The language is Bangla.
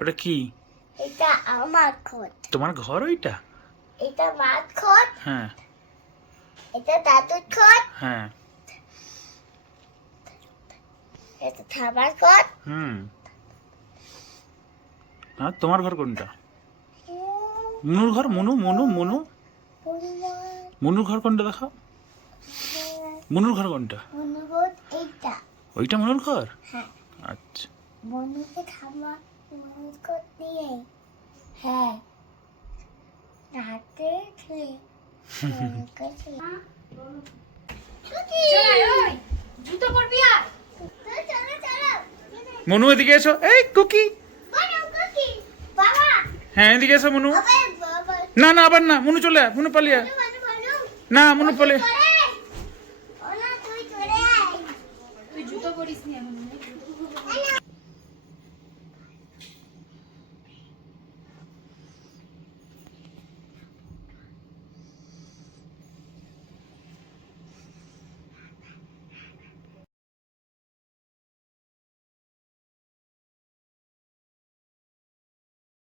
ওটা কি? এটা আমার ঘর। তোমার ঘর ওইটা? এটা মার ঘর। হ্যাঁ এটা দাদুর ঘর। হ্যাঁ। এটা ঠাম্মার ঘর। আর তোমার ঘর কোনটা? মনুর ঘর? মনু মনু মনু মনুর ঘর কোনটা দেখাও। মনুর ঘর কোনটা? মনুর এইটা। ওইটা মনুর ঘর? হ্যাঁ। আচ্ছা। মনুকে ঠাম্মা মনুর ঘর দিয়ে। হ্যাঁ। রাতে শুয়ে। জুতো পরবি আর চলো চলো। মনু এদিকে এসো। এই কুকি। বাবা। হ্যাঁ এদিকে এসো মনু। আবে বাবা। না না আবার না, মনু চলে আয়, মনু পালিয়ে আয়। না মনু পালিয়ে। ওলা তুই চলে আয়। তুই জুতো পরিস নি এখন।